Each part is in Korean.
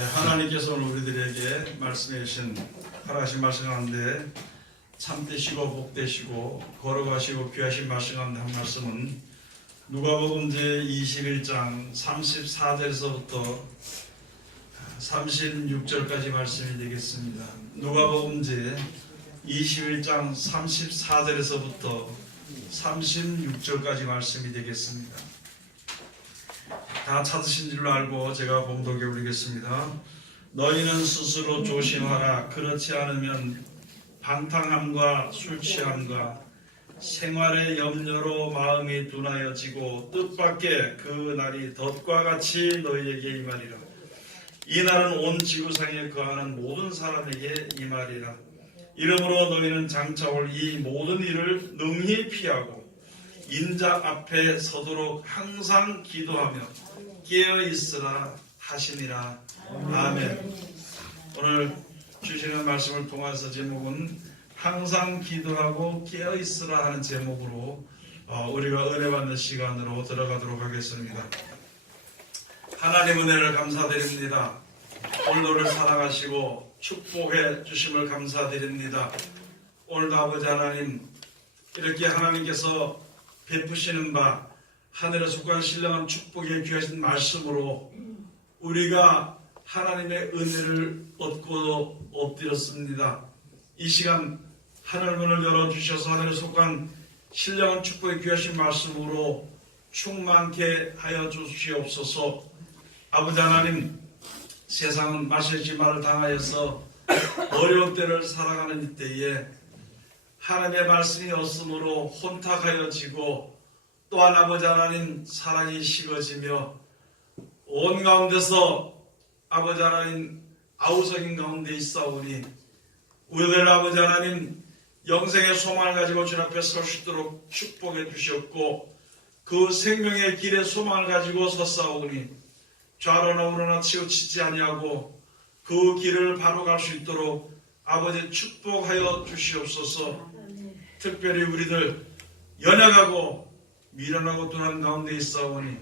하나님께서 오늘 우리들에게 말씀해 주신 허락하신 말씀 가운데 참되시고 복되시고 거룩하시고 귀하신 말씀 가운데 한 말씀은 누가복음 제21장 34절에서부터 36절까지 말씀이 되겠습니다. 누가복음 제21장 34절에서부터 36절까지 말씀이 되겠습니다. 다 찾으신 줄로 알고 제가 봉독해 올리겠습니다. 너희는 스스로 조심하라. 그렇지 않으면 방탕함과 술취함과 생활의 염려로 마음이 둔하여지고 뜻밖의 그 날이 덫과 같이 너희에게 임하리라. 이 날은 온 지구상에 거하는 모든 사람에게 임하리라. 이러므로 너희는 장차 올 이 모든 일을 능히 피하고 인자 앞에 서도록 항상 기도하며 깨어 있으라 하시니라. 아멘. 오늘 주시는 말씀을 통해서 제목은 항상 기도하고 깨어 있으라 하는 제목으로 우리가 은혜 받는 시간으로 들어가도록 하겠습니다. 하나님 은혜를 감사드립니다. 오늘도를 사랑하시고 축복해 주심을 감사드립니다. 오늘도 아버지 하나님 이렇게 하나님께서 베푸시는 바 하늘에 속한 신령한 축복에 귀하신 말씀으로 우리가 하나님의 은혜를 얻고 엎드렸습니다. 이 시간 하늘 문을 열어주셔서 하늘에 속한 신령한 축복에 귀하신 말씀으로 충만케 하여 주시옵소서. 아버지 하나님, 세상은 마실지 말을 당하여서 어려운 때를 살아가는 이때에 하나님의 말씀이 없으므로 혼탁하여지고 또한 아버지 하나님 사랑이 식어지며 온 가운데서 아버지 하나님 아우성인 가운데 있사오니 우리들 아버지 하나님 영생의 소망을 가지고 주님 앞에 설 수 있도록 축복해 주셨고 그 생명의 길에 소망을 가지고 섰사오니 좌로나 우로나 치우치지 아니하고 그 길을 바로 갈 수 있도록 아버지 축복하여 주시옵소서. 특별히 우리들 연약하고 미련하고 둔한 가운데 있사오니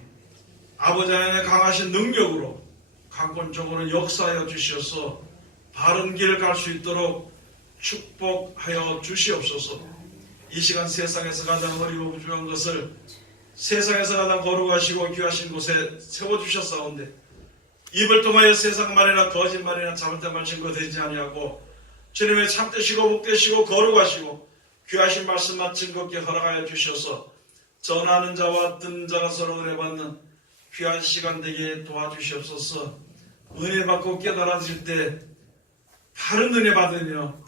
아버지 하나님의 강하신 능력으로 강권적으로 역사하여 주셔서 바른 길을 갈 수 있도록 축복하여 주시옵소서. 이 시간 세상에서 가장 어리고 부족한 것을 세상에서 가장 거룩하시고 귀하신 곳에 세워주셨사온데 입을 통하여 세상 말이나 거짓말이나 잘못된 말 증거 되지 아니하고 주님의 참되시고 복되시고 거룩하시고 귀하신 말씀만 즐겁게 허락하여 주셔서 전하는 자와 듣는 자가 서로 은혜 받는 귀한 시간 되게 도와주시옵소서. 은혜 받고 깨달아질 때 바른 은혜 받으며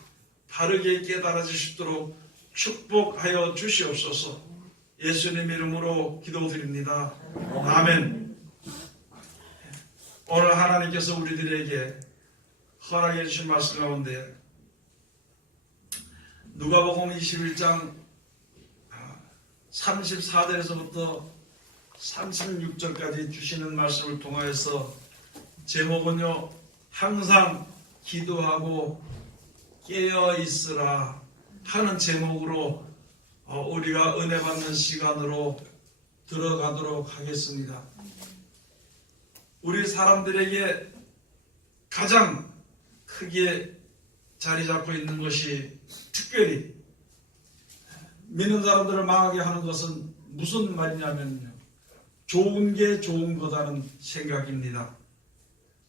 바르게 깨달아질 수 있도록 축복하여 주시옵소서. 예수님 이름으로 기도드립니다. 아멘. 오늘 하나님께서 우리들에게 허락해 주신 말씀 가운데 누가복음 21장 34절에서부터 36절까지 주시는 말씀을 통하여서 제목은요, 항상 기도하고 깨어 있으라 하는 제목으로 우리가 은혜 받는 시간으로 들어가도록 하겠습니다. 우리 사람들에게 가장 크게 자리 잡고 있는 것이 특별히 믿는 사람들을 망하게 하는 것은 무슨 말이냐면요, 좋은 게 좋은 거다는 생각입니다.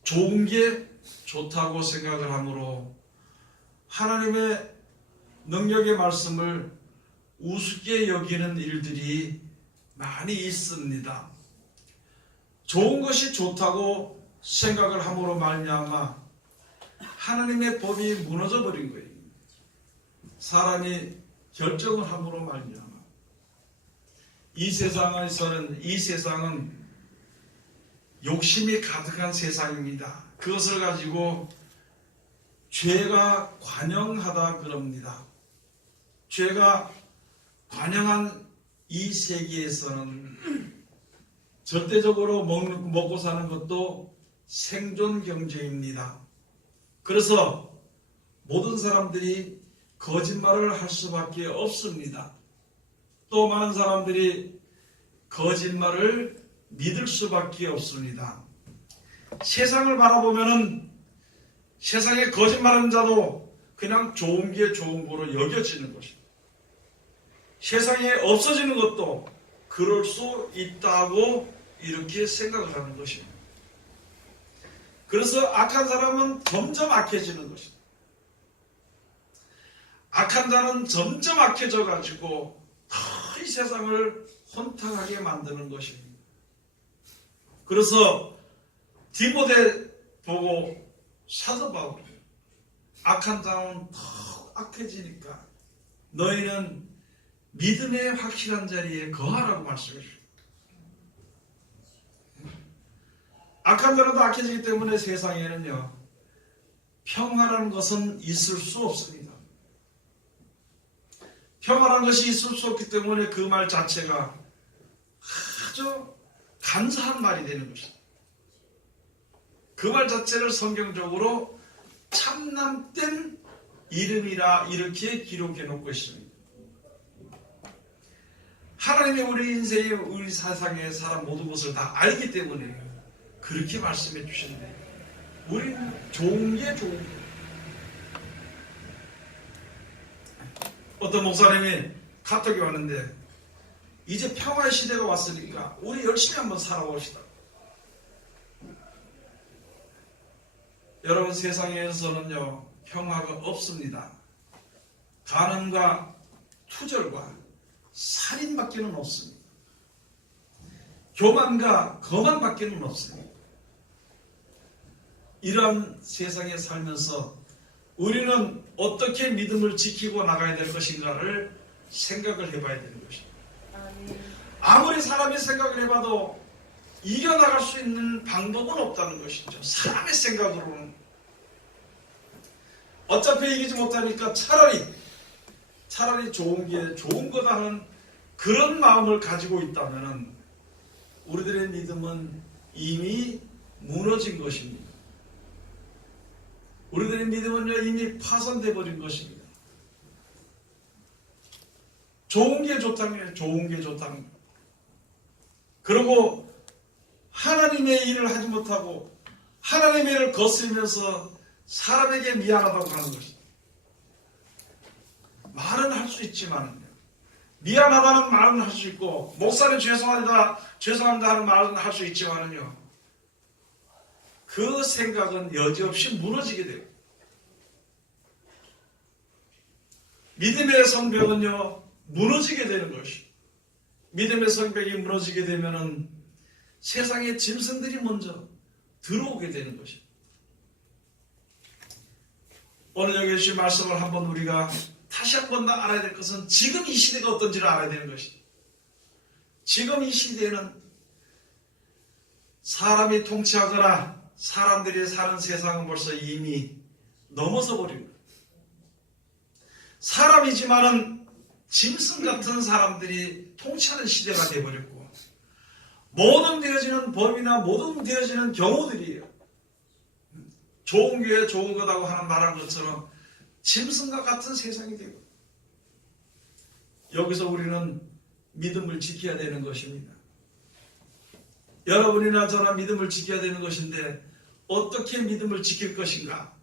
좋은 게 좋다고 생각을 하므로 하나님의 능력의 말씀을 우습게 여기는 일들이 많이 있습니다. 좋은 것이 좋다고 생각을 함으로 말미암아 하나님의 법이 무너져 버린 거예요. 사람이 결정을 함으로 말미암아 이 세상은 욕심이 가득한 세상입니다. 그것을 가지고 죄가 관영하다 그럽니다. 죄가 관영한 이 세계에서는 절대적으로 먹고 사는 것도 생존 경쟁입니다. 그래서 모든 사람들이 거짓말을 할 수밖에 없습니다. 또 많은 사람들이 거짓말을 믿을 수밖에 없습니다. 세상을 바라보면은 세상에 거짓말하는 자도 그냥 좋은 게 좋은 거로 여겨지는 것입니다. 세상에 없어지는 것도 그럴 수 있다고 이렇게 생각을 하는 것입니다. 그래서 악한 사람은 점점 악해지는 것입니다. 악한 자는 점점 악해져 가지고 더 이 세상을 혼탁하게 만드는 것입니다. 그래서 디모데 보고 사도 바울이 악한 자는 더 악해지니까 너희는 믿음의 확실한 자리에 거하라고 말씀해주십니다. 악한 자는 더 악해지기 때문에 세상에는요 평화라는 것은 있을 수 없습니다. 평화라는 것이 있을 수 없기 때문에 그 말 자체가 아주 간사한 말이 되는 것입니다. 그 말 자체를 성경적으로 참남된 이름이라 이렇게 기록해 놓고 있습니다. 하나님이 우리 인생에 우리 세상에 사람 모든 것을 다 알기 때문에 그렇게 말씀해 주시는데 우리는 좋은 게 좋은 거예요. 어떤 목사님이 카톡이 왔는데 이제 평화의 시대가 왔으니까 우리 열심히 한번 살아봅시다. 여러분 세상에서는요 평화가 없습니다. 가난과 투절과 살인밖에는 없습니다. 교만과 거만밖에는 없습니다. 이러한 세상에 살면서 우리는 어떻게 믿음을 지키고 나가야 될 것인가를 생각을 해봐야 되는 것입니다. 아무리 사람이 생각을 해봐도 이겨나갈 수 있는 방법은 없다는 것이죠. 사람의 생각으로는 어차피 이기지 못하니까 차라리 좋은 게 좋은 거다 하는 그런 마음을 가지고 있다면 우리들의 믿음은 이미 무너진 것입니다. 우리들의 믿음은요 이미 파손돼 버린 것입니다. 좋은 게 좋다면 좋은 게 좋다면 그리고 하나님의 일을 하지 못하고 하나님의 일을 거스르면서 사람에게 미안하다고 하는 것입니다. 말은 할 수 있지만 미안하다는 말은 할 수 있고 목사님 죄송합니다 하는 말은 할 수 있지만은요 그 생각은 여지없이 무너지게 돼요. 믿음의 성벽은요 무너지게 되는 것이. 믿음의 성벽이 무너지게 되면은 세상의 짐승들이 먼저 들어오게 되는 것이. 오늘 여기 주신 말씀을 한번 우리가 다시 한번 더 알아야 될 것은 지금 이 시대가 어떤지를 알아야 되는 것이. 지금 이 시대에는 사람이 통치하거나 사람들이 사는 세상은 벌써 이미 넘어서 버립니다. 사람이지만은 짐승 같은 사람들이 통치하는 시대가 되어버렸고 모든 되어지는 법이나 모든 되어지는 경우들이에요. 좋은 게 좋은 거다고 하는 말한 것처럼 짐승과 같은 세상이 되고 여기서 우리는 믿음을 지켜야 되는 것입니다. 여러분이나 저나 믿음을 지켜야 되는 것인데 어떻게 믿음을 지킬 것인가?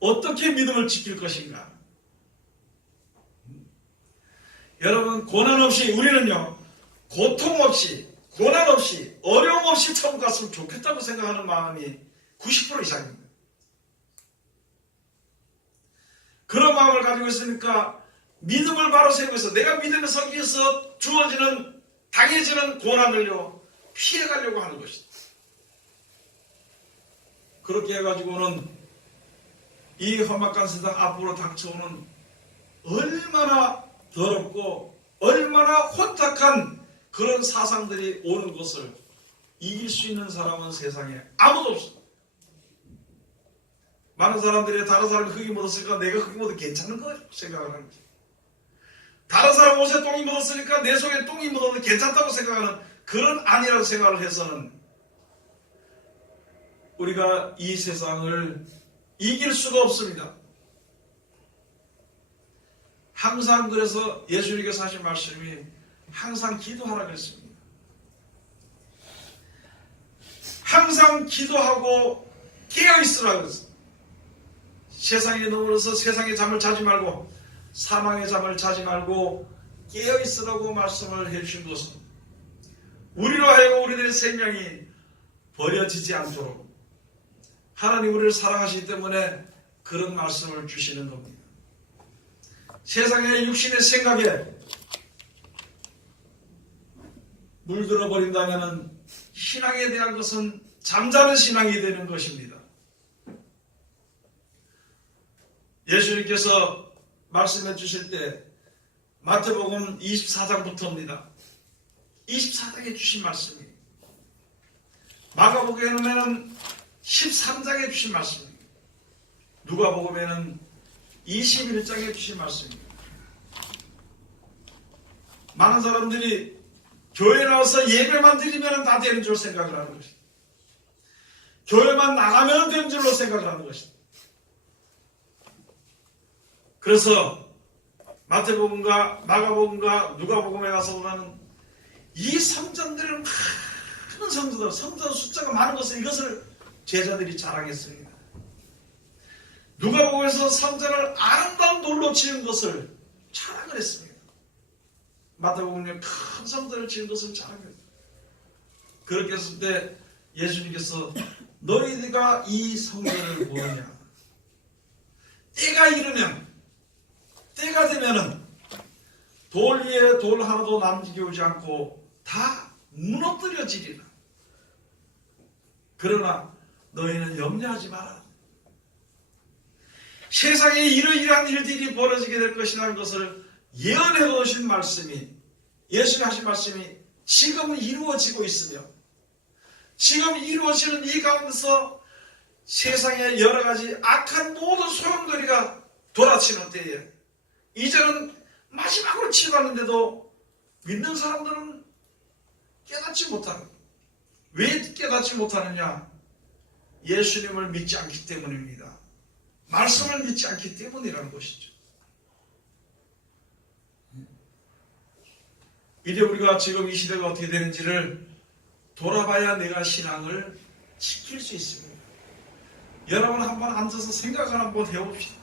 어떻게 믿음을 지킬 것인가? 여러분 고난 없이 우리는요 고통 없이 고난 없이 어려움 없이 천국 갔으면 좋겠다고 생각하는 마음이 90% 이상입니다. 그런 마음을 가지고 있으니까 믿음을 바로 세우면서 내가 믿음에 서기 위해서 주어지는 당해지는 고난을요 피해가려고 하는 것이다. 그렇게 해가지고는 이 험악한 세상 앞으로 닥쳐오는 얼마나 더럽고 얼마나 혼탁한 그런 사상들이 오는 것을 이길 수 있는 사람은 세상에 아무도 없습니다. 많은 사람들이 다른 사람이 흙이 묻었으니까 내가 흙이 묻어도 괜찮은 거 생각을 하는 거죠. 다른 사람 옷에 똥이 묻었으니까 내 속에 똥이 묻어도 괜찮다고 생각하는 그런 아니라고 생각을 해서는 우리가 이 세상을 이길 수가 없습니다. 항상 그래서 예수님께서 하신 말씀이 항상 기도하라 그랬습니다. 항상 기도하고 깨어있으라 그랬어요. 세상에 넘어져서 세상의 잠을 자지 말고 사망의 잠을 자지 말고 깨어있으라고 말씀을 해주신 것은 우리로 하여금 우리들의 생명이 버려지지 않도록 하나님 우리를 사랑하시기 때문에 그런 말씀을 주시는 겁니다. 세상의 육신의 생각에 물들어 버린다면 신앙에 대한 것은 잠자는 신앙이 되는 것입니다. 예수님께서 말씀해 주실 때 마태복음 24장부터입니다. 24장에 주신 말씀이에요. 마가복음에는 13장에 주신 말씀입니다. 누가복음에는 21장에 주신 말씀입니다. 많은 사람들이 교회 나와서 예배만 드리면 다 되는 줄 생각을 하는 것입니다. 교회만 나가면 되는 줄로 생각을 하는 것입니다. 그래서 마태복음과 마가복음과 누가복음에 가서 보면 이 성전들은 많은 성전들, 성전 숫자가 많은 것을 이것을 제자들이 자랑했습니다. 누가복음에서 성전을 아름다운 돌로 지은 것을 자랑을 했습니다. 마태복음에 큰 성전을 지은 것을 자랑했습니다. 그렇게 했을 때 예수님께서 너희가 이 성전을 보느냐, 때가 이르면, 때가 되면은 돌 위에 돌 하나도 남겨오지 않고 다 무너뜨려지리라. 그러나 너희는 염려하지 마라. 세상에 이러이러한 일들이 벌어지게 될 것이라는 것을 예언해 놓으신 말씀이, 예수님 하신 말씀이 지금은 이루어지고 있으며, 지금 이루어지는 이 가운데서 세상의 여러 가지 악한 모든 소용돌이가 돌아치는 때에 이제는 마지막으로 치닫는데도 믿는 사람들은 깨닫지 못하는. 왜 깨닫지 못하느냐? 예수님을 믿지 않기 때문입니다. 말씀을 믿지 않기 때문이라는 것이죠. 이제 우리가 지금 이 시대가 어떻게 되는지를 돌아봐야 내가 신앙을 지킬 수 있습니다. 여러분 한번 앉아서 생각을 한번 해봅시다.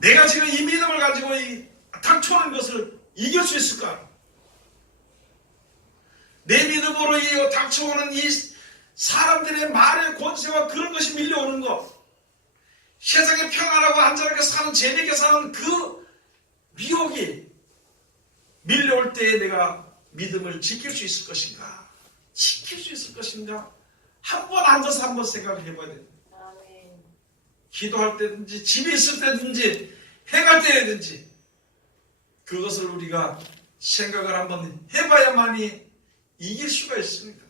내가 지금 이 믿음을 가지고 이 닥쳐오는 것을 이길 수 있을까? 내 믿음으로 이 닥쳐오는 이 사람들의 말의 권세와 그런 것이 밀려오는 것, 세상에 평안하고 안전하게 사는, 재미있게 사는 그 미혹이 밀려올 때에 내가 믿음을 지킬 수 있을 것인가? 지킬 수 있을 것인가? 한번 앉아서 한번 생각을 해봐야 됩니다. 기도할 때든지 집에 있을 때든지 행할 때든지 그것을 우리가 생각을 한번 해봐야만이 이길 수가 있습니다.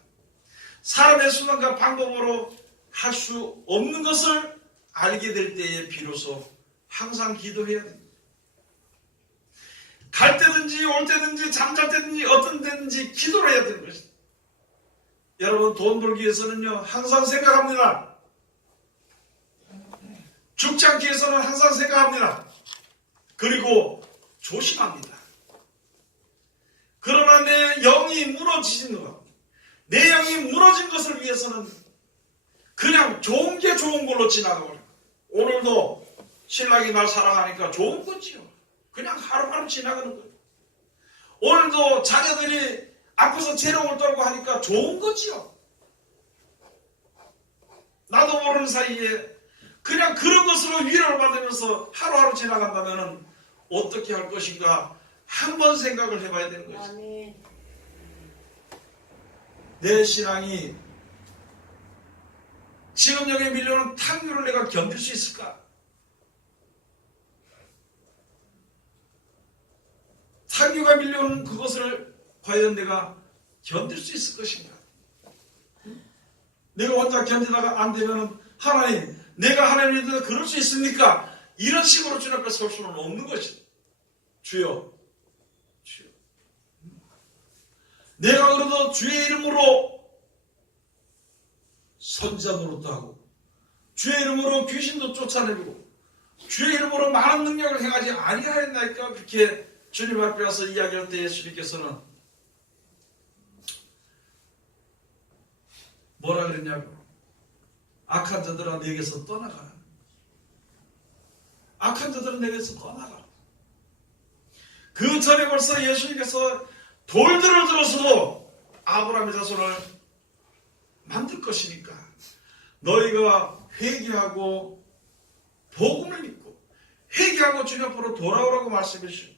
사람의 수단과 방법으로 할 수 없는 것을 알게 될 때에 비로소 항상 기도해야 됩니다. 갈 때든지 올 때든지 잠잘 때든지 어떤 때든지 기도를 해야 되는 것입니다. 여러분 돈 벌기 위해서는요 항상 생각합니다. 죽지 않기 위해서는 항상 생각합니다. 그리고 조심합니다. 그러나 내 영이 무너지는 것, 내 영이 무너진 것을 위해서는 그냥 좋은 게 좋은 걸로 지나가고, 오늘도 신랑이 날 사랑하니까 좋은 거지요. 그냥 하루하루 지나가는 거예요. 오늘도 자녀들이 앞에서 재롱을 떨고 하니까 좋은 거지요. 나도 모르는 사이에 그냥 그런 것으로 위로를 받으면서 하루하루 지나간다면 어떻게 할 것인가 한번 생각을 해봐야 되는 것이죠. 내 신앙이 지금 여기에 밀려오는 탕류를 내가 견딜 수 있을까? 탕류가 밀려오는 그것을 과연 내가 견딜 수 있을 것인가? 내가 혼자 견디다가 안 되면 하나님, 내가 하나님에 대해서 그럴 수 있습니까? 이런 식으로 주님 앞에 설 수는 없는 것이다. 주여, 주여. 내가 그래도 주의 이름으로 선지자 노릇도 하고, 주의 이름으로 귀신도 쫓아내고, 주의 이름으로 많은 능력을 행하지 아니하였나이까? 그렇게 주님 앞에 와서 이야기할 때 예수님께서는 뭐라 그랬냐고. 악한 자들아 내게서 떠나가라. 악한 자들은 내게서 떠나가라. 그 전에 벌써 예수님께서 돌들을 들어서도 아브라함의 자손을 만들 것이니까 너희가 회개하고 복음을 믿고 회개하고 주님 앞으로 돌아오라고 말씀해 주시오.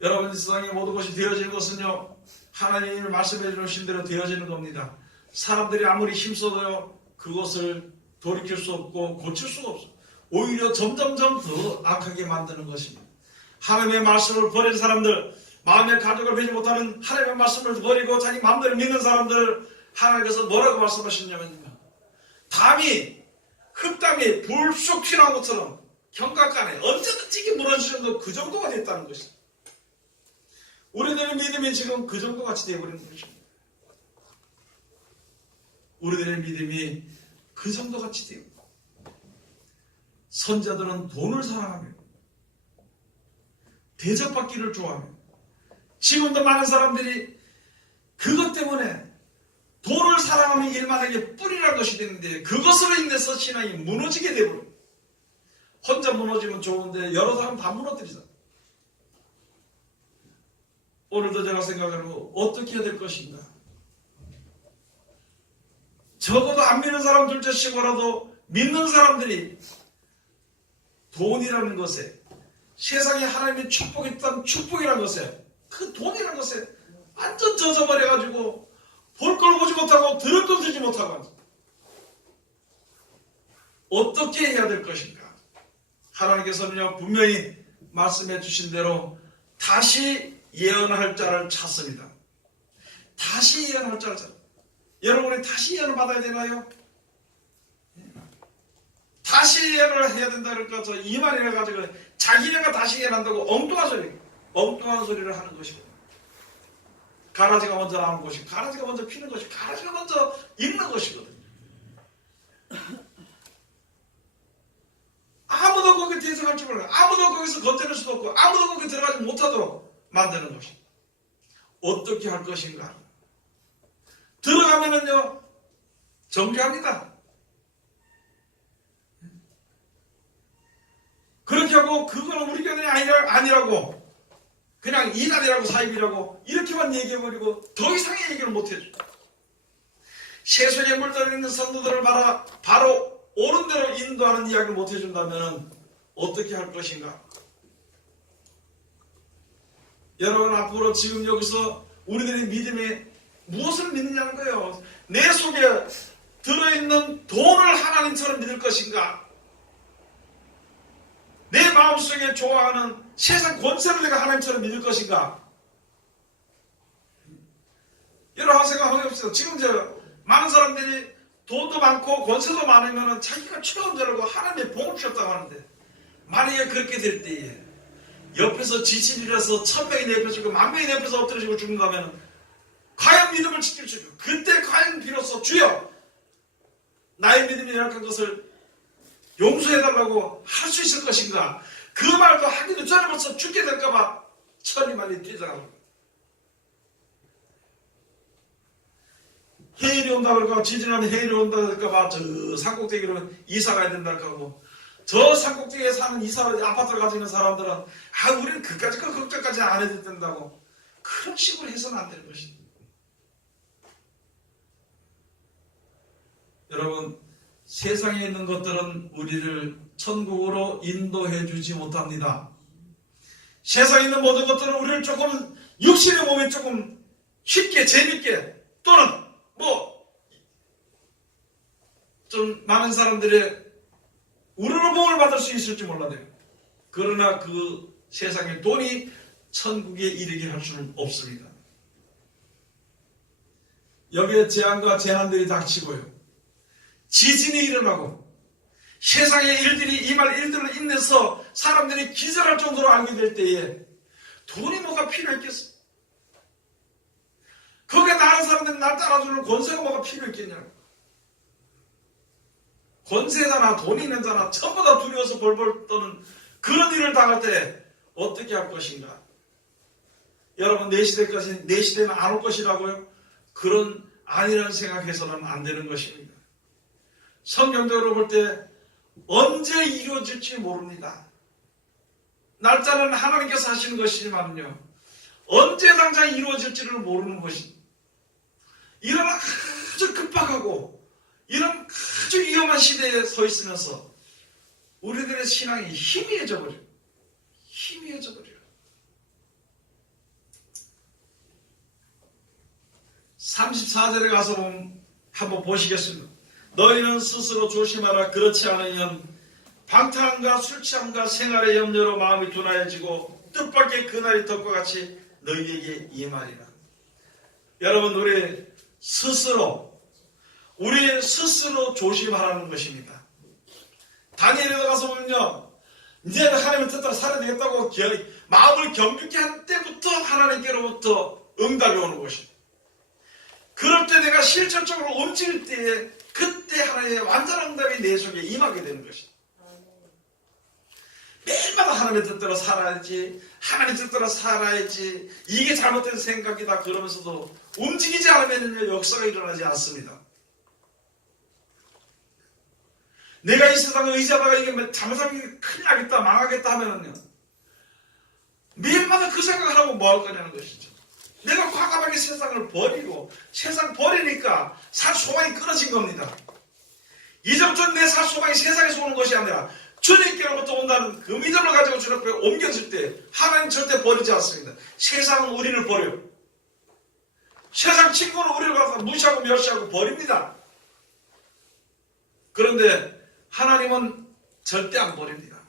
여러분, 이 세상의 모든 것이 되어지는 것은요, 하나님이 말씀해 주신 대로 되어지는 겁니다. 사람들이 아무리 힘써도요, 그것을 돌이킬 수 없고 고칠 수가 없어요. 오히려 점점점 더 악하게 만드는 것입니다. 하나님의 말씀을 버린 사람들, 마음의 가족을 맺지 못하는 하나님의 말씀을 버리고 자기 마음대로 믿는 사람들, 하나님께서 뭐라고 말씀하시냐면요, 담이 흙담이 불쑥 튀어나온 것처럼 경각간에 언제든지 무너질 정도 그 정도가 됐다는 것이죠. 우리들의 믿음이 지금 그 정도 같이 되어버리는 것입니다. 우리들의 믿음이 그 정도 같이 되어. 선자들은 돈을 사랑하며 대접받기를 좋아하며, 지금도 많은 사람들이 그것 때문에 돈을 사랑하며 일만하게 뿌리라는 것이 되는데 그것으로 인해서 신앙이 무너지게 되어버려요. 혼자 무너지면 좋은데 여러 사람 다 무너뜨리잖아요. 오늘도 제가 생각하고 어떻게 해야 될 것인가. 적어도 안 믿는 사람 둘째 치고라도 믿는 사람들이 돈이라는 것에, 세상에 하나님의 축복했던 축복이라는 것에, 그 돈이라는 것에 완전 젖어버려가지고 볼 걸 보지 못하고 들을 걸 듣지 못하고 어떻게 해야 될 것인가. 하나님께서는요 분명히 말씀해 주신 대로 다시 예언할 자를 찾습니다. 다시 예언할 자를 찾습니다. 여러분이 다시 예언을 받아야 되나요? 다시 예언을 해야 된다 그러니까 저 이만이라 가지고 자기네가 다시 예언한다고 엉뚱한 소리를 하는 것이고, 가라지가 먼저 나오는 것이, 가라지가 먼저 피는 것이, 가라지가 먼저 익는 것이거든요. 아무도 거기에 대해서할 줄 몰라요. 아무도 거기서 건져낼 수도 없고 아무도 거기 들어가지 못하도록 만드는 것이. 어떻게 할 것인가. 들어가면은요 정죄합니다. 그렇게 하고 그거는 우리 교회는 아니라고 그냥 이단이라고 사입이라고 이렇게만 얘기해버리고 더 이상의 얘기를 못해줘. 세속에 물들어 있는 성도들을 바로 옳은 대로 인도하는 이야기를 못해준다면 어떻게 할 것인가. 여러분, 앞으로 지금 여기서 우리들의 믿음에 무엇을 믿느냐는 거예요. 내 속에 들어있는 돈을 하나님처럼 믿을 것인가, 내 마음속에 좋아하는 세상 권세를 내가 하나님처럼 믿을 것인가. 여러분 생각하고 봅시다. 지금 많은 사람들이 돈도 많고 권세도 많으면 자기가 최고인 줄 알고 하나님의 복을 주셨다고 하는데, 만약에 그렇게 될 때에 옆에서 지진이라서 1000명이 내 옆에 죽고 10,000명이 내 옆에서 엎드려지고 죽는다면 과연 믿음을 지킬 수 있고, 그때 과연 비로소 주여 나의 믿음이 연약한 것을 용서해달라고 할 수 있을 것인가. 그 말도 하기도 전에 벌써 죽게 될까봐 천리만리 뛰어나가고, 해일이 온다 그럴까, 지진하면 해일이 온다 그럴까봐 저 산꼭대기로 이사 가야 된다 그럴까고, 저 산꼭대기에 사는 아파트를 가지고 있는 사람들은 우리는 그까짓 거 걱정까지 안 해도 된다고 그런 식으로 해서는 안 되는 것입니다. 여러분, 세상에 있는 것들은 우리를 천국으로 인도해 주지 못합니다. 세상에 있는 모든 것들은 우리를 조금 육신의 몸에 조금 쉽게 재밌게 또는 좀 많은 사람들의 우러러 복을 받을 수 있을지 몰라요. 그러나 그 세상의 돈이 천국에 이르게 할 수는 없습니다. 여기에 재앙과 재난들이 닥치고요, 지진이 일어나고 세상의 일들이 임할 일들을 인해서 사람들이 기절할 정도로 알게 될 때에 돈이 뭐가 필요했겠어? 거기에 다른 사람들이 날 따라주는 권세가 뭐가 필요했겠냐고. 권세자나 돈 있는 자나 전부 다 두려워서 벌벌 떠는 그런 일을 당할 때 어떻게 할 것인가. 여러분, 내 시대는 안 올 것이라고요? 그런 아니라는 생각해서는 안 되는 것입니다. 성경적으로 볼 때 언제 이루어질지 모릅니다. 날짜는 하나님께서 하시는 것이지만요, 언제 당장 이루어질지를 모르는 것입니다. 이런 아주 급박하고 이런 아주 위험한 시대에 서 있으면서 우리들의 신앙이 희미해져 버려요. 희미해져 버려요. 34절에 가서 한번 보시겠습니다. 너희는 스스로 조심하라. 그렇지 않으면 방탕함과 술취함과 생활의 염려로 마음이 둔하여지고 뜻밖의 그날이 덕과 같이 너희에게 임하리라. 여러분, 우리 스스로 조심하라는 것입니다. 다니엘에 가서 보면요, 이제 하나님의 뜻대로 살아야 되겠다고 마음을 경직케 한 때부터 하나님께로부터 응답이 오는 것입니다. 그럴 때 내가 실질적으로 움직일 때에 그때 하나님의 완전한 응답이 내 속에 임하게 되는 것입니다. 매일마다 하나님의 뜻대로 살아야지, 하나님의 뜻대로 살아야지, 이게 잘못된 생각이다 그러면서도 움직이지 않으면 역사가 일어나지 않습니다. 내가 이 세상을 의지하다가 이게 잘못하면 큰일 나겠다, 망하겠다 하면은요, 매일마다 그 생각을 하고 뭐 할 거냐는 것이죠. 내가 과감하게 세상을 버리고, 세상 버리니까 살 소망이 끊어진 겁니다. 이전부터 내 살 소망이 세상에서 오는 것이 아니라 주님께로부터 온다는 그 믿음을 가지고 주님 앞에 옮겼을 때 하나님 절대 버리지 않습니다. 세상은 우리를 버려요. 세상 친구는 우리를 가서 무시하고 멸시하고 버립니다. 그런데 하나님은 절대 안 버립니다.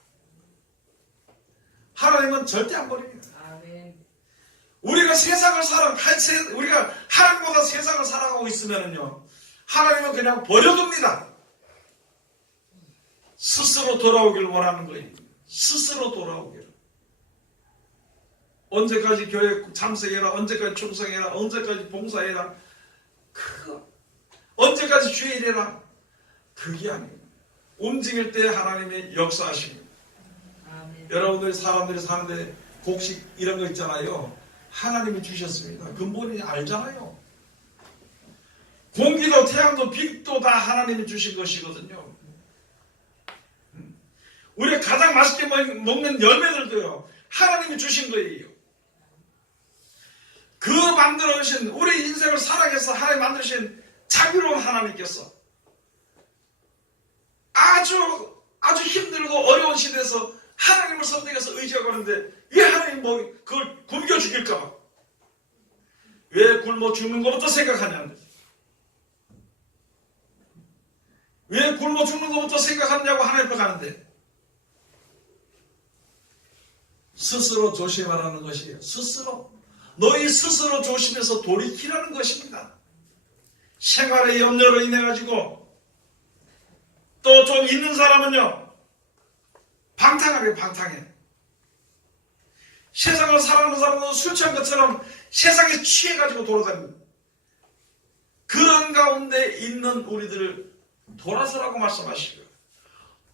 하나님은 절대 안 버립니다. 우리가 우리가 하나님보다 세상을 살아가고 있으면요, 하나님은 그냥 버려둡니다. 스스로 돌아오길 원하는 거예요. 스스로 돌아오기를. 언제까지 교회 참석해라, 언제까지 충성해라, 언제까지 봉사해라, 언제까지 주일해라, 그게 아니에요. 움직일 때 하나님의 역사하십니다. 여러분들이 사람들이 사는데 곡식 이런 거 있잖아요. 하나님이 주셨습니다. 근본이 알잖아요. 공기도 태양도 빛도 다 하나님이 주신 것이거든요. 우리가 가장 맛있게 먹는 열매들도요, 하나님이 주신 거예요. 그 만들어주신, 우리 인생을 살아가서 하나님 만드신 자비로운 하나님께서 아주 힘들고 어려운 시대에서 하나님을 선택해서 의지하고 하는데 왜 하나님 그걸 굶겨 죽일까봐, 왜 굶어 죽는 것부터 생각하냐는 거죠. 왜 굶어 죽는 것부터 생각하냐고 하나님 앞에 가는데, 스스로 조심하라는 것이에요. 너희 스스로 조심해서 돌이키라는 것입니다. 생활의 염려로 인해 가지고 또 좀 있는 사람은요, 방탕해. 세상을 살아가는 사람은 술 취한 것처럼 세상에 취해가지고 돌아다닙니다. 그런 가운데 있는 우리들을 돌아서라고 말씀하시고요.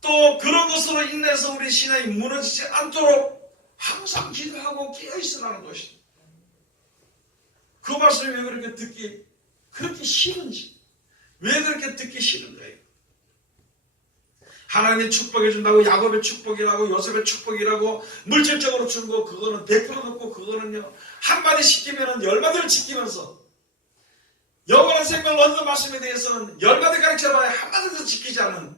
또 그런 것으로 인해서 우리 신앙이 무너지지 않도록 항상 기도하고 깨어있으라는 것입니다. 그 말씀이 왜 그렇게 싫은지, 왜 그렇게 듣기 싫은 거예요? 하나님이 축복해 준다고, 야곱의 축복이라고, 요셉의 축복이라고 물질적으로 준 거, 그거는 100% 듣고, 그거는요, 한마디 시키면은 열마디를 지키면서, 영원한 생명을 얻는 말씀에 대해서는 열마디 가르쳐봐야 한마디도 지키지 않는,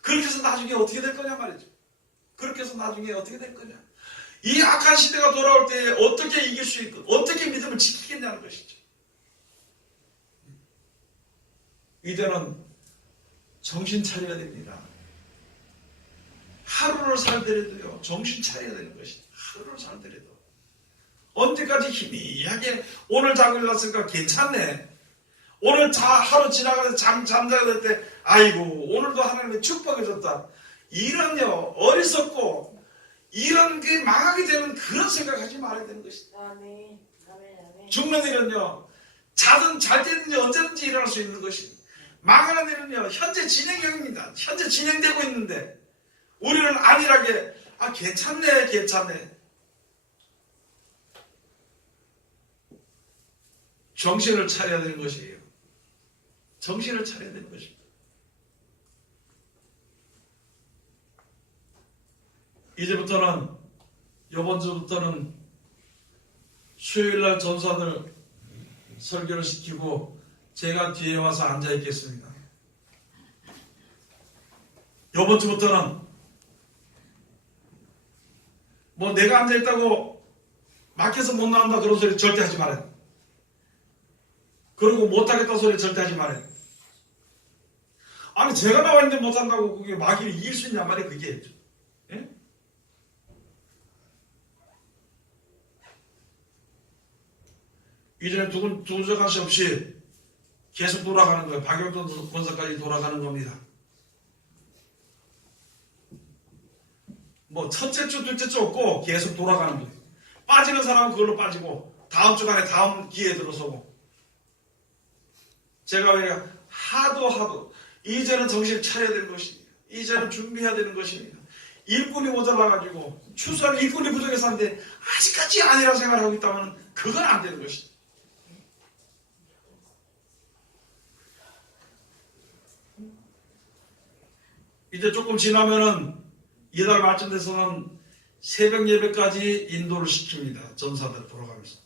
그렇게 해서 나중에 어떻게 될 거냐 말이죠. 그렇게 해서 나중에 어떻게 될 거냐. 이 악한 시대가 돌아올 때 어떻게 이길 수 있고, 어떻게 믿음을 지키겠냐는 것이죠. 이제는 정신 차려야 됩니다. 하루를 살더라도요, 정신 차려야 되는 것이죠. 하루를 살더라도. 언제까지 희미하게 오늘 자고 일어났으니까 괜찮네. 오늘 하루 지나가서 잠자게 될 때, 아이고, 오늘도 하나님의 축복해 줬다. 이런요, 어리석고, 이런 게 망하게 되는 그런 생각하지 말아야 되는 것이죠. 죽는 일은요, 자든 잘 때든지 언제든지 일어날 수 있는 것입니다. 망하는 일은요, 현재 진행형입니다. 현재 진행되고 있는데, 우리는 안일하게, 괜찮네. 정신을 차려야 되는 것이에요. 정신을 차려야 되는 것입니다. 이제부터는, 이번 주부터는 수요일날 전사들 설교를 시키고 제가 뒤에 와서 앉아 있겠습니다. 이번 주부터는 뭐 내가 앉아 있다고 막혀서 못 나온다 그런 소리 절대 하지 말아요. 그리고 못하겠다 소리 절대 하지 말아요. 아니 제가 나와 있는데 못한다고 그게 마귀를 이길 수 있냐 말이에요. 그게. 예? 이전에 두저가시 없이 계속 돌아가는 거예요. 박영돈 권사까지 돌아가는 겁니다. 뭐 첫째 주, 둘째 주 없고 계속 돌아가는 거예요. 빠지는 사람은 그걸로 빠지고 다음 주간에 다음 기회에 들어서고. 제가 왜 하도 이제는 정신 차려야 되는 것입니다. 이제는 준비해야 되는 것입니다. 일꾼이 모자라가지고 추수하는 일꾼이 부족해서 하는데 아직까지 아니라고 생각하고 있다면 그건 안 되는 것입니다. 이제 조금 지나면은 이달 말쯤 돼서는 새벽 예배까지 인도를 시킵니다. 전사들 돌아가면서.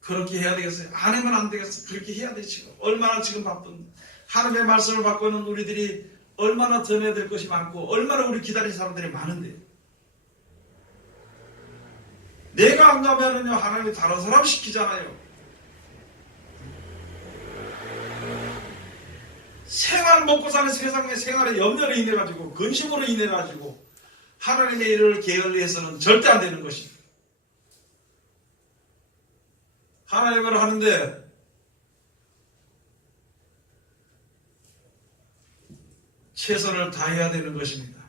그렇게 해야 되겠어요? 안 하면 안 되겠어요? 그렇게 해야 돼 지금. 얼마나 지금 바쁜데. 하나님의 말씀을 받고 있는 우리들이 얼마나 전해야 될 것이 많고 얼마나 우리 기다리는 사람들이 많은데 내가 안 가면은요 하나님이 다른 사람 시키잖아요. 생활 먹고 사는 세상의 생활의 염려로 인해 가지고 근심으로 인해 가지고 하나님의 일을 게을리해서는 절대 안 되는 것입니다. 하나님을 하는데 최선을 다해야 되는 것입니다.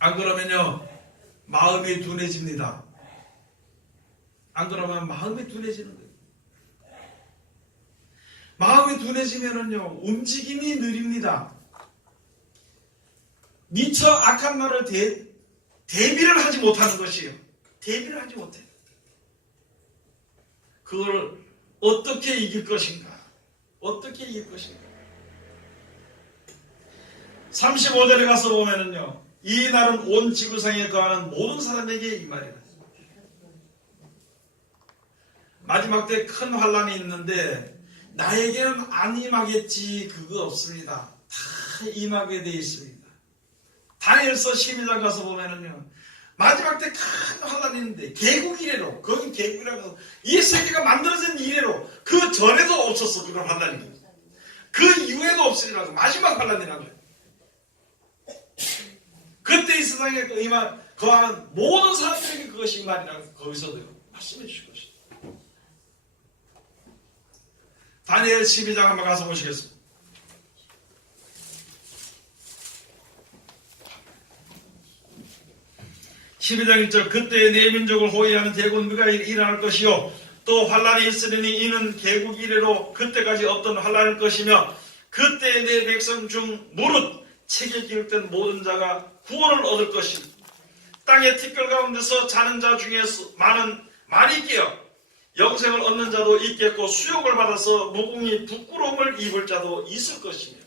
안 그러면요 마음이 둔해집니다. 안 그러면 마음이 둔해지는 거예요. 마음이 둔해지면은요 움직임이 느립니다. 미처 악한 날을 대비를 하지 못하는 것이에요. 대비를 하지 못해요. 그걸 어떻게 이길 것인가? 어떻게 이길 것인가? 35절에 가서 보면은요 이 날은 온 지구상에 거하는 모든 사람에게 이 말이다. 마지막 때 큰 환란이 있는데 나에게는 안 임하겠지 그거 없습니다. 다 임하게 되어 있습니다. 다니엘서 12장 가서 보면은요 마지막 때 큰 환란이 있는데 개국 이래로 거긴 개국이라고 해서 이 세계가 만들어진 이래로 그 전에도 없었어. 그런 환란이 그 이후에도 없으리라고 마지막 환란이라고요. 그때 이 세상에 거하는 모든 사람들에게 그것이 말이라고 거기서도요 말씀해 주실 것입니다. 다니엘 12장 한번 가서 보시겠습니다. 12장 1절 그때에 내 민족을 호위하는 대군비가 일어날 것이요 또 환란이 있으리니 이는 개국 이래로 그때까지 없던 환란일 것이며 그때에 내 백성 중 무릇 책에 기록된 모든 자가 구원을 얻을 것이며 땅의 티끌 가운데서 자는 자 중에서 많이 깨어 영생을 얻는 자도 있겠고 수욕을 받아서 무궁히 부끄러움을 입을 자도 있을 것이며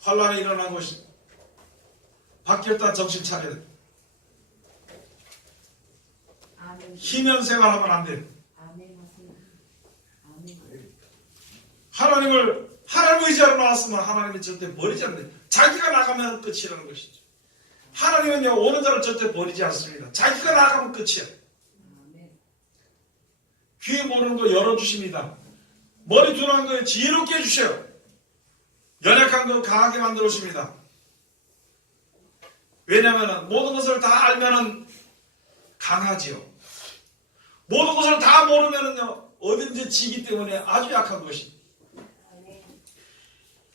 환란이 일어난 것입니다. 바뀌었다 정신 차려야 돼. 희면 생활하면 안 돼. 하나님을 의지하러 나왔으면 하나님이 절대 버리지 않는다. 자기가 나가면 끝이라는 것이죠. 하나님은요 오는 자를 절대 버리지 않습니다. 자기가 나가면 끝이야. 귀에 모르는 거 열어주십니다. 머리 둔한 거 지혜롭게 해주셔요. 연약한 거 강하게 만들어 주십니다. 왜냐하면 모든 것을 다 알면은 강하지요. 모든 것을 다 모르면은요 어딘지 지기 때문에 아주 약한 것입니다.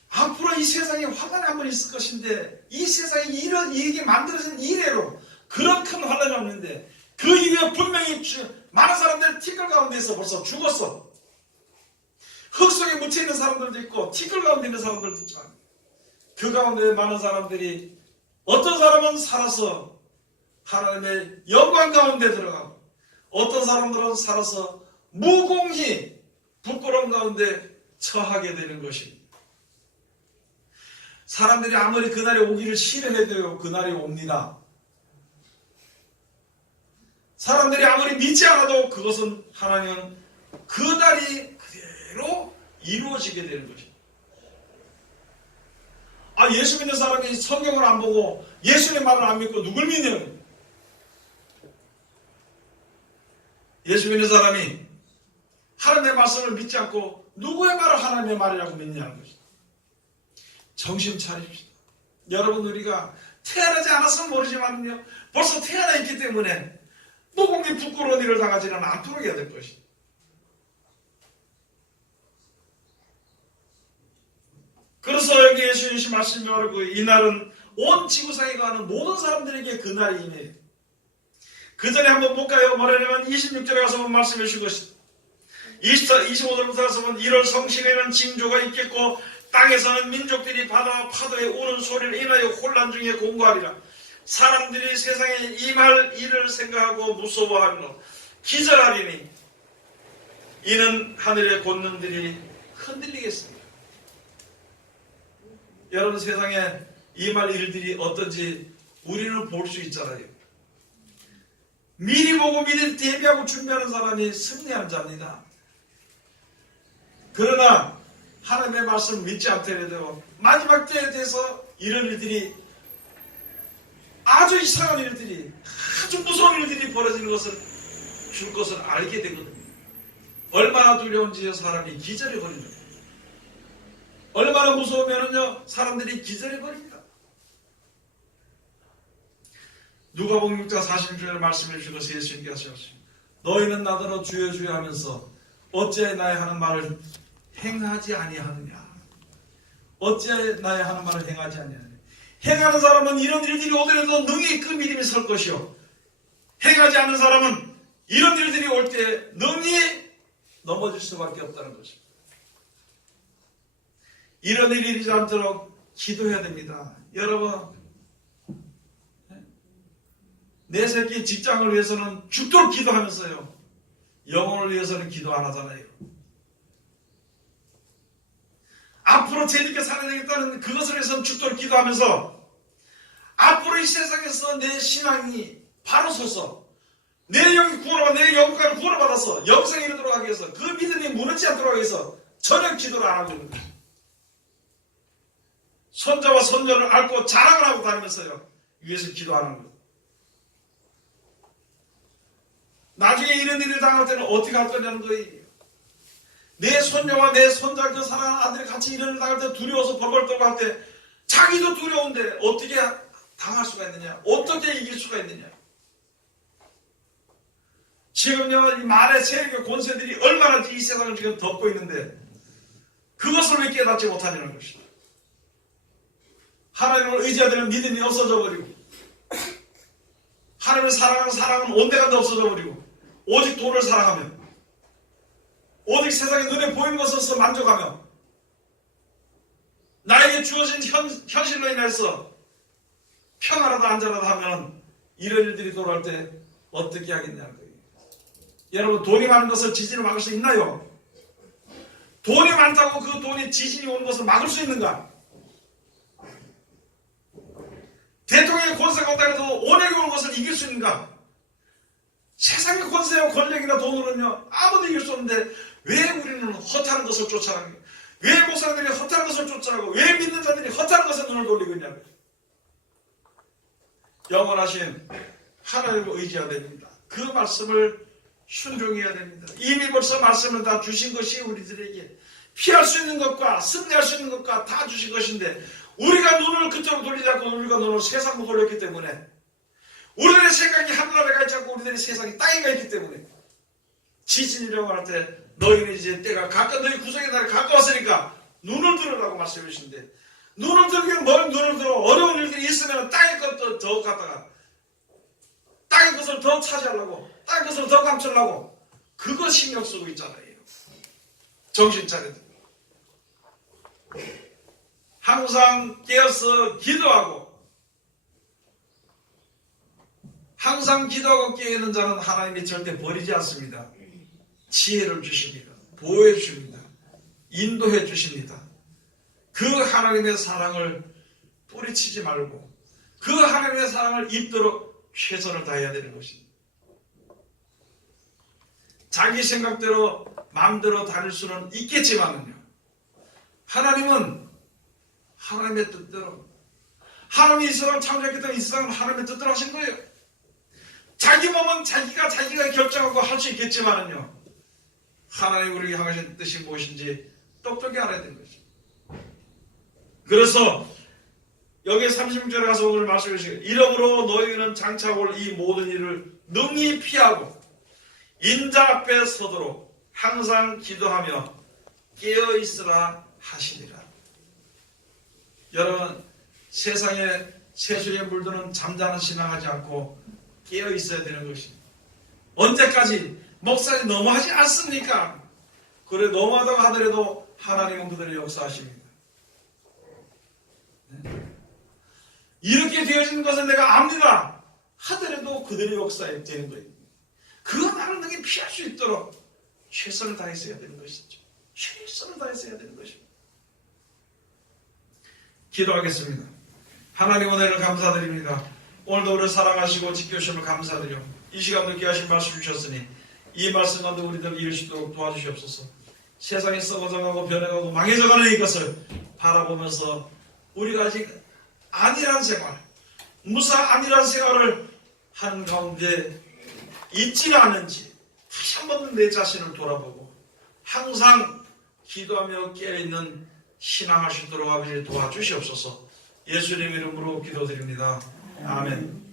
앞으로 이 세상에 환란이 한 번 있을 것인데 이 세상에 이게 만들어진 이래로 그런 큰 환란이 없는데 그 이후에 분명히 많은 사람들이 티끌 가운데서 벌써 죽었어. 흙 속에 묻혀있는 사람들도 있고 티끌 가운데 있는 사람들도 있지만 그 가운데 많은 사람들이 어떤 사람은 살아서 하나님의 영광 가운데 들어가고, 어떤 사람들은 살아서 무공히 부끄러움 가운데 처하게 되는 것입니다. 사람들이 아무리 그날이 오기를 싫어해도 그날이 옵니다. 사람들이 아무리 믿지 않아도 그것은 하나님은 그날이 그대로 이루어지게 되는 것입니다. 예수 믿는 사람이 성경을 안 보고 예수의 말을 안 믿고 누굴 믿냐고요? 예수 믿는 사람이 하나님의 말씀을 믿지 않고 누구의 말을 하나님의 말이라고 믿냐는 것입니다. 정신 차립시다. 여러분, 우리가 태어나지 않았으면 모르지만요, 벌써 태어나 있기 때문에 무공히 부끄러운 일을 당하지는 않도록 해야 될 것입니다. 그래서 여기 예수님이 말씀이 말하고, 이날은 온 지구상에 가는 모든 사람들에게 그날이 임해요. 그 전에 한번 볼까요? 뭐라냐면 26절에 가서 보면 말씀해 주신 것입니다. 25절부터 가서 보면 1월 성신에는 징조가 있겠고 땅에서는 민족들이 바다와 파도에 우는 소리를 인하여 혼란 중에 공고하리라. 사람들이 세상에 임할 일을 생각하고 무서워하리로 기절하리니 이는 하늘의 권능들이 흔들리겠습니다. 여러분, 세상에 임할 일들이 어떤지 우리는 볼 수 있잖아요. 미리 보고 미리 대비하고 준비하는 사람이 승리한 자입니다. 그러나 하나님의 말씀을 믿지 않더라도 마지막 때에 대해서 이런 일들이, 아주 이상한 일들이, 아주 무서운 일들이 벌어지는 것을 줄 것을 알게 되거든요. 얼마나 두려운지 사람이 기절해버립니다. 얼마나 무서우면은요, 사람들이 기절해버립니다. 누가복음 6장 46절에 말씀해 주셔서 예수님께서 하셨습니다. 너희는 나더러 주여 주여 하면서 어찌하여 나의 하는 말을 행하지 아니하느냐. 어찌하여 나의 하는 말을 행하지 아니하느냐. 행하는 사람은 이런 일들이 오더라도 능히 그 믿음이 설 것이요, 행하지 않는 사람은 이런 일들이 올 때 능히 넘어질 수밖에 없다는 것입니다. 이런 일이 일어나지 않도록 기도해야 됩니다. 여러분, 내 새끼 직장을 위해서는 죽도록 기도하면서요, 영혼을 위해서는 기도 안 하잖아요. 앞으로 재밌게 살아야 되겠다는 그것을 위해서는 죽도록 기도하면서 앞으로 이 세상에서 내 신앙이 바로 서서 내 영이 구원받아, 내 영혼까지 구원받아서 영생에 이르도록 하기 위해서, 그 믿음이 무너지지 않도록 하기 위해서 전혀 기도를 안 하고 있는 거예요. 손자와 손녀를 앓고 자랑을 하고 다니면서요, 위해서 기도 안 하는 거예요. 나중에 이런 일을 당할 때는 어떻게 할 거냐는 거예요. 내 손녀와 내 손자, 그 사랑하는 아들이 같이 이런 일을 당할 때 두려워서 벌벌 떨고 할 때 자기도 두려운데 어떻게 당할 수가 있느냐, 어떻게 이길 수가 있느냐. 지금요, 이 말의 세력의 권세들이 얼마나 이 세상을 지금 덮고 있는데 그것을 왜 깨닫지 못하냐는 것이다. 하나님을 의지하는 믿음이 없어져 버리고, 하나님을 사랑하는 사랑은 온데간데 없어져 버리고, 오직 돈을 사랑하며, 오직 세상에 눈에 보이는 것으로서 만족하며, 나에게 주어진 현실로 인해서 평화라도 안전하다 하면 이런 일들이 돌아올 때 어떻게 하겠냐는 거예요. 여러분, 돈이 많은 것을 지진을 막을 수 있나요? 돈이 많다고 그 돈이 지진이 오는 것을 막을 수 있는가? 대통령의 권세가 없다 해도 원액이 오는 것을 이길 수 있는가? 세상의 권세와 권력이나 돈으로는요, 아무도 이길 수 없는데 왜 우리는 허탄한 것을 쫓아가는 거예요? 왜 목사들이 허탄한 것을 쫓아가고, 왜 믿는 자들이 허탄한 것에 눈을 돌리고 있냐고요? 영원하신 하나님을 의지해야 됩니다. 그 말씀을 순종해야 됩니다. 이미 벌써 말씀을 다 주신 것이 우리들에게 피할 수 있는 것과 승리할 수 있는 것과 다 주신 것인데, 우리가 눈을 그쪽으로 돌리지 않고 우리가 눈을 세상으로 돌렸기 때문에, 우리들의 생각이 하늘나라에 가 있지 않고 우리들의 세상이 땅에 가 있기 때문에, 지진이라고 할 때 너희는 이제 때가 너희 구속의 날이 가까웠으니까 눈을 들으라고 말씀해 주시는데, 눈을 들면 뭘 눈을 들어? 어려운 일들이 있으면 땅의 것도 더 갖다가 땅의 것을 더 차지하려고, 땅의 것을 더 감추려고 그거 신경 쓰고 있잖아요. 정신 차려야 됩니다. 항상 깨어서 기도하고 항상 기도하고 깨어있는 자는 하나님이 절대 버리지 않습니다. 지혜를 주십니다. 보호해 주십니다. 인도해 주십니다. 그 하나님의 사랑을 뿌리치지 말고 그 하나님의 사랑을 입도록 최선을 다해야 되는 것입니다. 자기 생각대로 마음대로 다닐 수는 있겠지만요, 하나님은 하나님의 뜻대로, 하나님이 이 세상을 창조했기 때문에 이 세상은 하나님의 뜻대로 하신 거예요. 자기 몸은 자기가 결정하고 할 수 있겠지만요, 하나님 우리에게 향하신 뜻이 무엇인지 똑똑히 알아야 되는 것입니다. 그래서 여기 36절에 가서 오늘 말씀해 주시고, 이러므로 너희는 장차 올 이 모든 일을 능히 피하고 인자 앞에 서도록 항상 기도하며 깨어 있으라 하시니라. 여러분, 세상에 세수에 물드는 잠자는 신앙하지 않고 깨어 있어야 되는 것입니다. 언제까지? 목사님 너무하지 않습니까? 그래, 너무하다고 하더라도 하나님은 그들의 역사하십니다. 이렇게 되어지는 것은 내가 압니다 하더라도 그들의 역사에 되는 거예요. 그거 나를 능히 피할 수 있도록 최선을 다했어야 되는 것이죠. 최선을 다했어야 되는 것입니다. 기도하겠습니다. 하나님, 은혜를 감사드립니다. 오늘도 우리를 사랑하시고 지켜주심을 감사드려 이 시간도 귀하신 말씀 주셨으니 이 말씀 가운데 우리들 이룰 수 있도록 도와주시옵소서. 세상이 썩어져가고 변해가고 망해져가는 이것을 바라보면서 우리가 아직 안일한 생활, 무사 안일한 생활을 하는 가운데 있지가 않은지 다시 한번 내 자신을 돌아보고 항상 기도하며 깨어있는 신앙할 수 있도록 아버지 도와주시옵소서. 예수님 이름으로 기도드립니다. 아멘.